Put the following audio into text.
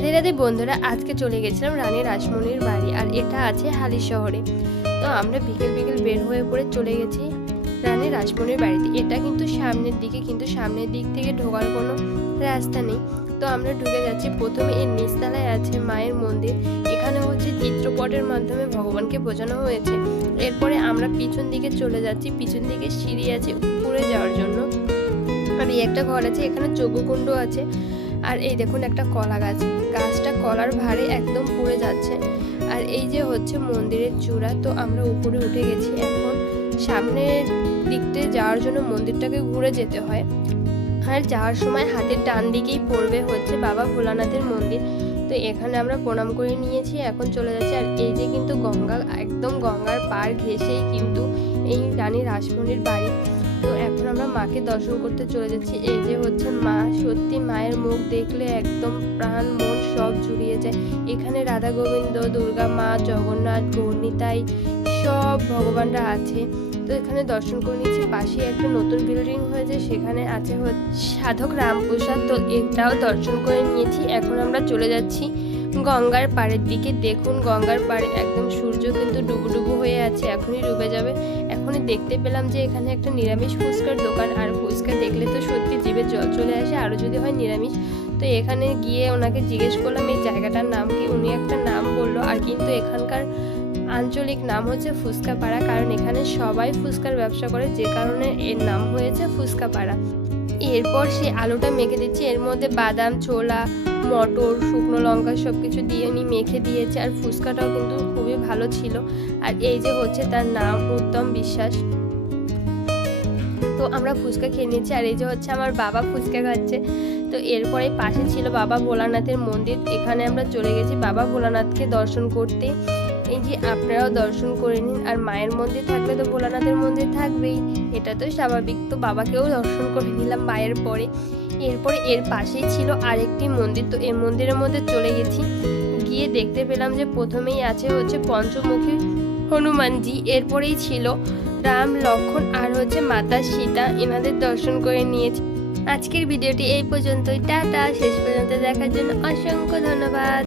রাধে রাধে বন্ধুরা, আজকে চলে গেছিলাম রানী রাসমণির বাড়ি। আর এটা আছে হালি শহরে। তো আমরা বিকেল বিকেল বের হয়ে পড়ে চলে গেছি রানী রাসমণির বাড়িতে। এটা কিন্তু সামনের দিকে, কিন্তু সামনের দিক থেকে ঢোকার কোনো রাস্তা নেই। তো আমরা ঢুকে যাচ্ছি। প্রথমে এর নিচতলায় আছে মায়ের মন্দির। এখানে হচ্ছে চিত্রপটের মাধ্যমে ভগবানকে বোঝানো হয়েছে। এরপরে আমরা পিছন দিকে চলে যাচ্ছি। পিছন দিকে সিঁড়ি আছে উপরে যাওয়ার জন্য। আর এই একটা ঘর আছে, এখানে যজ্ঞকুণ্ড আছে। আর এই দেখুন একটা কলা গাছ, গাছটা কলার ভারে একদম পুড়ে যাচ্ছে। আর এই যে হচ্ছে মন্দিরের চূড়া। তো আমরা উপরে উঠে গেছি। এখন সামনের দিকতে যাওয়ার জন্য মন্দিরটাকে ঘুরে যেতে হয়। আর যাওয়ার সময় হাতের ডান দিকেই পড়বে হচ্ছে বাবা ভোলানাথের মন্দির। তো এখানে আমরা প্রণাম করে নিয়েছি, এখন চলে যাচ্ছি। আর এই যে কিন্তু গঙ্গা, একদম গঙ্গার পাড় ঘেঁষেই কিন্তু এই রানী রাসমণির বাড়ি। তো এখন আমরা মাকে দর্শন করতে চলে যাচ্ছি। এই যে হচ্ছে মা, সত্যি মায়ের মুখ দেখলে একদম প্রাণ মন সব জুড়িয়ে যায়। এখানে রাধা গোবিন্দ, দুর্গা মা, জগন্নাথ, গৌরনিতাই সব ভগবানরা আছে। তো এখানে দর্শন করে নিচ্ছি। পাশে একটা নতুন বিল্ডিং হয়েছে, সেখানে আছে সাধক রামপ্রসাদ। তো এটাও দর্শন করে নিয়েছি। এখন আমরা চলে যাচ্ছি গঙ্গার পাড়ের দিকে। দেখুন গঙ্গার পাড়ে একদম সূর্য কিন্তু ডুবুডুবু হয়ে আছে, এখনই ডুবে যাবে। এখনই দেখতে পেলাম যে এখানে একটা নিরামিষ ফুচকার দোকান। আর ফুচকা দেখলে তো সত্যি জিভে জল চলে আসে, আরও যদি হয় নিরামিষ। তো এখানে গিয়ে ওনাকে জিজ্ঞেস করলাম এই জায়গাটার নাম কি। উনি একটা নাম বললো। আর কিন্তু এখানকার আঞ্চলিক নাম হচ্ছে ফুচকা পাড়া, কারণ এখানে সবাই ফুচকার ব্যবসা করে, যে কারণে এর নাম হয়েছে ফুচকা পাড়া। এরপর সেই আলুটা মেখে দিচ্ছি। এর মধ্যে বাদাম, ছোলা, মটর, শুকনো লঙ্কা সব কিছু দিয়ে উনি মেখে দিয়েছে। আর ফুচকাটাও কিন্তু খুবই ভালো ছিল। আর এই যে হচ্ছে তার নাম উত্তম বিশ্বাস। তো আমরা ফুচকা খেয়ে নিয়েছি। আর এই যে হচ্ছে আমার বাবা ফুচকা খাচ্ছে। তো এরপরে পাশে ছিল বাবা ভোলানাথের মন্দির। এখানে আমরা চলে গেছি বাবা ভোলানাথকে দর্শন করতে। এই যে আপনারাও দর্শন করে নিন। আর মায়ের মন্দির থাকলে তো ভোলানাথের মন্দির থাকবেই, এটা তো স্বাভাবিক। তো বাবাকেও দর্শন করে নিলাম মায়ের পরে। এরপরে এর পাশেই ছিল আরেকটি মন্দির। তো এই মন্দিরের মধ্যে চলে গেছি। গিয়ে দেখতে পেলাম যে প্রথমেই আছে হচ্ছে পঞ্চমুখী হনুমানজি। এরপরেই ছিল রাম, লক্ষ্মণ আর হচ্ছে মাতা সীতা। এনাদের দর্শন করে নিয়েছি। আজকের ভিডিওটি এই পর্যন্তই। টাটা। শেষ পর্যন্ত দেখার জন্য অসংখ্য ধন্যবাদ।